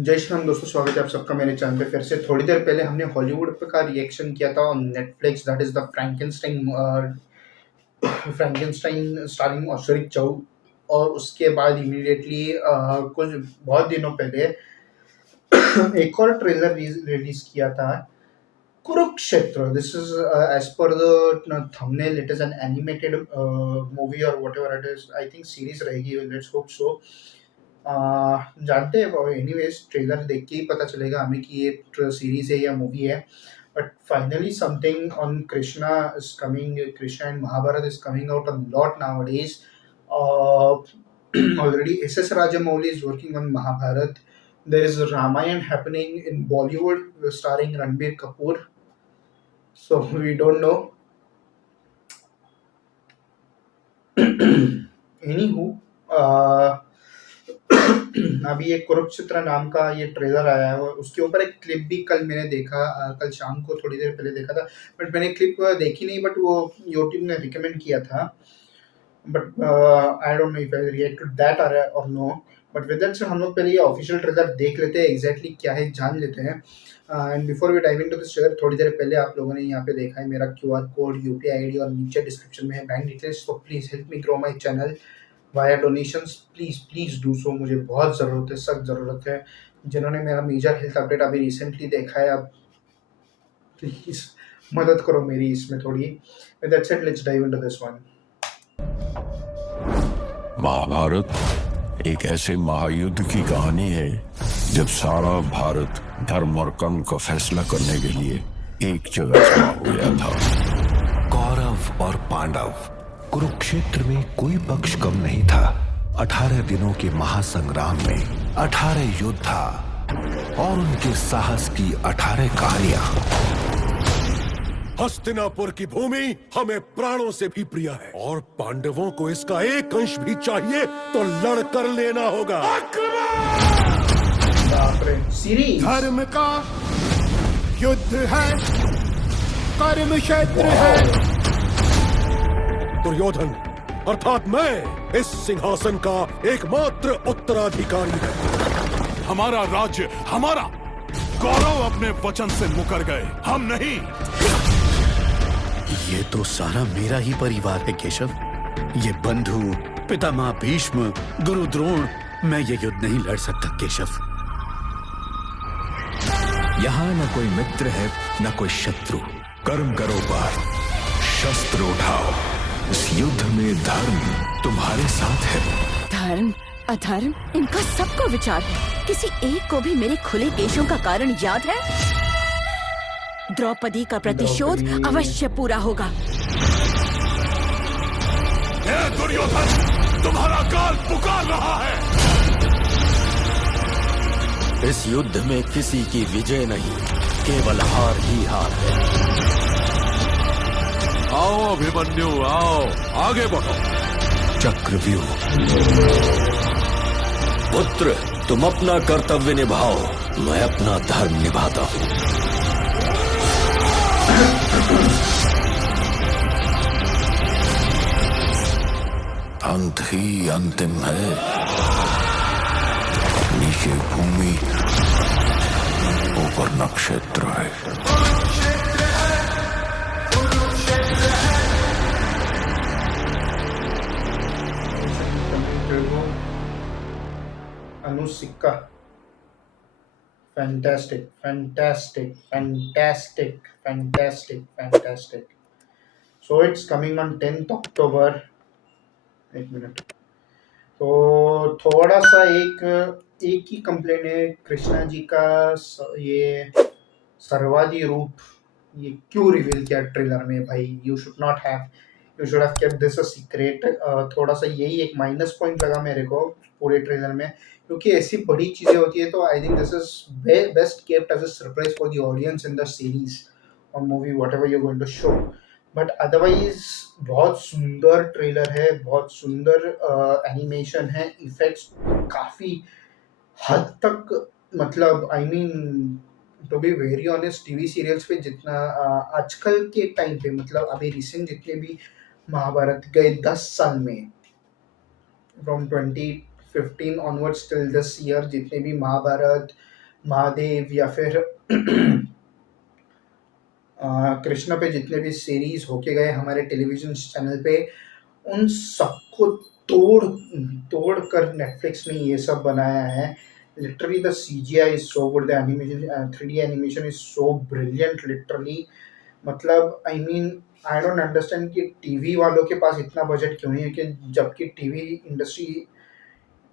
जय श्री राम दोस्तों, स्वागत है आप सबका मेरे चैनल पे फिर से। थोड़ी देर पहले हमने हॉलीवुड का रिएक्शन किया था on Netflix, that is the Frankenstein starring औशरिक चौ। और उसके बाद इमीडिएटली कुछ बहुत दिनों पहले एक और ट्रेलर रिलीज किया था, Kurukshetra. This is as per the thumbnail, it is an animated movie और whatever it is. I think series रहेगी, लेट्स होप सो। जानते हैं, एनीवेज ट्रेलर देख के ही पता चलेगा हमें कि ये सीरीज है या मूवी है। But finally something on Krishna is coming, Krishna and Mahabharat is coming out a lot nowadays. Already SS Rajamouli is working on Mahabharat. There is Ramayan happening in Bollywood starring Ranbir Kapoor. So we don't know. Anywho, uh, अभी ये कुरुक्षेत्र नाम का ये trailer आया है और उसके ऊपर एक क्लिप भी कल मैंने देखा, कल शाम को थोड़ी देर पहले देखा था। बट मैंने क्लिप देखी नहीं, बट वो यूट्यूब ने रिकमेंड किया था। But I don't know if I react to that or no. But with that हम लोग पहले ये ऑफिशियल ट्रेलर देख लेते हैं, एग्जैक्टली क्या है जान लेते हैं। And before we dive into the share, थोड़ी देर पहले आप लोगों ने यहाँ पे देखा है मेरा क्यूआर कोड, यूपीआई आईडी और नीचे डिस्क्रिप्शन में है बैंक डिटेल्स। तो please help me grow my channel via donations. Please do so, मुझे बहुत ज़रूरत है, सख्त ज़रूरत है। जिन्होंने मेरा मेजर हेल्थ अपडेट अभी रिसेंटली देखा है, अब प्लीज़ मदद करो मेरी इसमें थोड़ी। With that said, let's dive into this one. Mahabharat एक ऐसे महायुद्ध की कहानी है जब सारा भारत धर्म और कर्म का फैसला करने के लिए एक जगह जमा हो गया था। कौरव और पांडव, कुरुक्षेत्र में कोई पक्ष कम नहीं था। 18 दिनों के महासंग्राम में 18 योद्धा और उनके साहस की 18 कहानियां। हस्तिनापुर की भूमि हमें प्राणों से भी प्रिय है और पांडवों को इसका एक अंश भी चाहिए तो लड़कर लेना होगा। सीरीज धर्म का युद्ध है, कर्म क्षेत्र है। दुर्योधन अर्थात मैं इस सिंहासन का एकमात्र उत्तराधिकारी है। हमारा राज्य हमारा। कौरव अपने वचन से मुकर गए, हम नहीं। ये तो सारा मेरा ही परिवार है केशव। ये बंधु, पितामह भीष्म, गुरु द्रोण, मैं ये युद्ध नहीं लड़ सकता केशव। यहाँ न कोई मित्र है न कोई शत्रु। कर्म करो पार, शस्त्र उठाओ। इस युद्ध में धर्म तुम्हारे साथ है। धर्म अधर्म इनका सबको विचार है। किसी एक को भी मेरे खुले केशों का कारण याद है? द्रौपदी का प्रतिशोध अवश्य पूरा होगा। दुर्योधन, तुम्हारा काल पुकार रहा है। इस युद्ध में किसी की विजय नहीं, केवल हार ही हार है। आओ अभिमन्यु, आओ आगे बढ़ो। चक्रव्यूह। पुत्र, तुम अपना कर्तव्य निभाओ, मैं अपना धर्म निभाता हूँ। अंत ही अंतिम है। नीचे भूमि, ऊपर नक्षत्र है। अनुसिक्का, fantastic fantastic fantastic fantastic fantastic. So it's coming on 10th October. एक मिनट। तो थोड़ा सा एक ही कंप्लेन है कृष्णा जी का, ये सर्वादि रूप ये क्यों रिवील किया ट्रेलर में भाई? You should have kept this a secret. थोड़ा सा यही एक माइनस पॉइंट लगा मेरे को पूरे ट्रेलर में, क्योंकि ऐसी बड़ी चीजें होती है तो I think this is best kept as a surprise for the audience in the series और movie, whatever you are going to show. But otherwise बहुत सुंदर ट्रेलर है, बहुत सुंदर एनिमेशन है, इफेक्ट्स काफ़ी हद तक, मतलब I mean to be very honest, TV serials पे जितना आजकल के टाइम पे, मतलब अभी रिसेंट जितने भी महाभारत गए 10 साल में, from 2015 onwards till this year, जितने भी महाभारत महादेव या फिर कृष्णा पे जितने भी सीरीज होके गए हमारे टेलीविजन चैनल पे, उन सबको तोड़ तोड़ कर नेटफ्लिक्स ने ये सब बनाया है. Literally the CGI is so good, the animation 3D animation is so brilliant literally. मतलब I mean I don't understand कि टीवी वालों के पास इतना बजट क्यों नहीं है, कि जबकि TV industry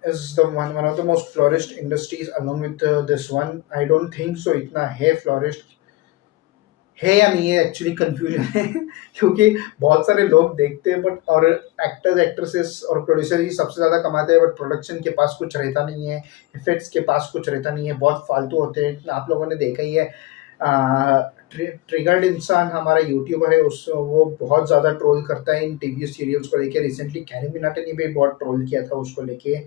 is the one of the most flourished industries along with this one. I don't think so इतना है flourished है या नहीं है, एक्चुअली कंफ्यूजन है. क्योंकि बहुत सारे लोग देखते हैं बट, और एक्टर्स एक्ट्रेसेस और प्रोड्यूसर ही सबसे ज़्यादा कमाते हैं, बट प्रोडक्शन के पास कुछ रहता नहीं है, इफेक्ट्स के पास कुछ रहता नहीं है, बहुत फालतू होते हैं. आप लोगों ने देखा ही है. ट्रिगर्ड इंसान हमारा यूट्यूबर है, उस वो बहुत ज़्यादा ट्रोल करता है इन टीवी सीरियल्स को लेके. रिसेंटली कैरी मिनाटी ने भी बहुत ट्रोल किया था उसको लेके.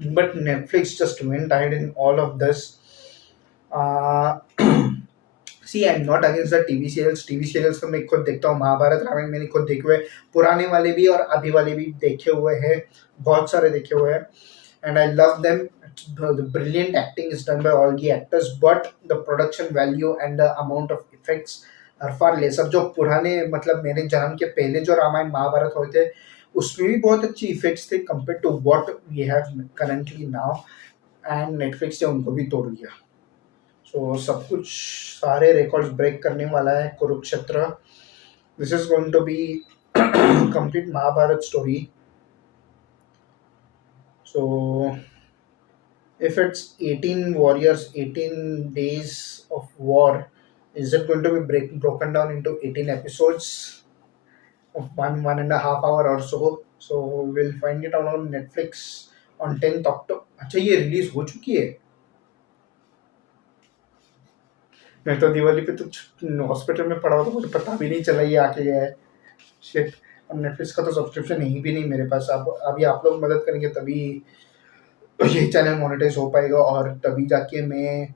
but Netflix just went ahead in all of this. See, I'm not against the TV serials. TV serials तो मैं खुद देखता हूँ. महाभारत रामायण मैंने खुद देखे हुए, पुराने वाले भी और अभी वाले भी देखे हुए हैं, बहुत सारे देखे हुए हैं. And I love them. The brilliant acting is done by all the actors, but the production value and the amount of effects are far lesser. जो पुराने मतलब मेरे जन्म के पहले जो रामायण महाभारत होते थे, उसमें भी बहुत अच्छी इफेक्ट्स थे compare to what we have currently now. And Netflix ने उनको भी तोड़ दिया. सो सब कुछ सारे रिकॉर्ड्स ब्रेक करने वाला है Kurukshetra. This is going to be complete Mahabharat story. So if it's 18 warriors, 18 days of war, is it going to be broken down into 18 episodes of 1.5 hour or so? So we'll find it out on Netflix on 10th October. अच्छा, ये release हो चुकी है. मैं तो दिवाली पे तो hospital में पड़ा हुआ, तो मुझे पता भी नहीं चला ये आके गया है. शिट. और नेटफ्लिक्स का तो सब्सक्रिप्शन नहीं भी नहीं मेरे पास. अभी आप लोग मदद करेंगे तभी ये चैनल मोनेटाइज हो पाएगा, और तभी जाके मैं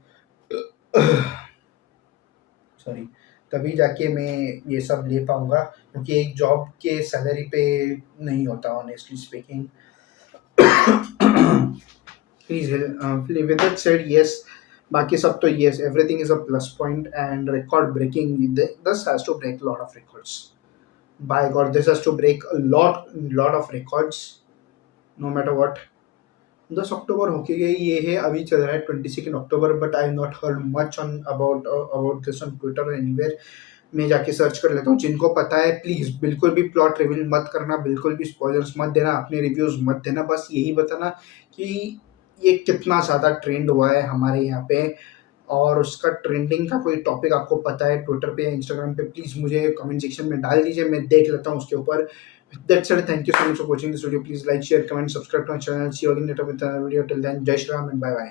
तभी जाके मैं ये सब ले पाऊंगा, क्योंकि एक जॉब के सैलरी पे नहीं होता honestly speaking. Please with that said, yes, बाकी सब तो yes, everything is a plus point. And record breaking, this has to break lot of records. By god, this has to break a lot of records no matter what. 10 October होके गई ये है, अभी चल रहा है 22 October, but I not heard much on about this on Twitter anywhere. मैं जाके सर्च कर लेता हूँ. जिनको पता है प्लीज़ बिल्कुल भी प्लॉट रिवील मत करना, बिल्कुल भी स्पॉयलर्स मत देना, अपने रिव्यूज़ मत देना. बस यही बताना कि ये कितना ज़्यादा ट्रेंड हुआ है हमारे यहाँ पे, और उसका ट्रेंडिंग का कोई टॉपिक आपको पता है ट्विटर पे या इंस्टाग्राम पे, प्लीज़ मुझे कमेंट सेक्शन में डाल दीजिए, मैं देख लेता हूँ उसके ऊपर. That's it. Thank you so much for watching this video. Please like, share, comment, subscribe to our channel. See you again later with another video. Till then, Jai Shri Ram and bye bye.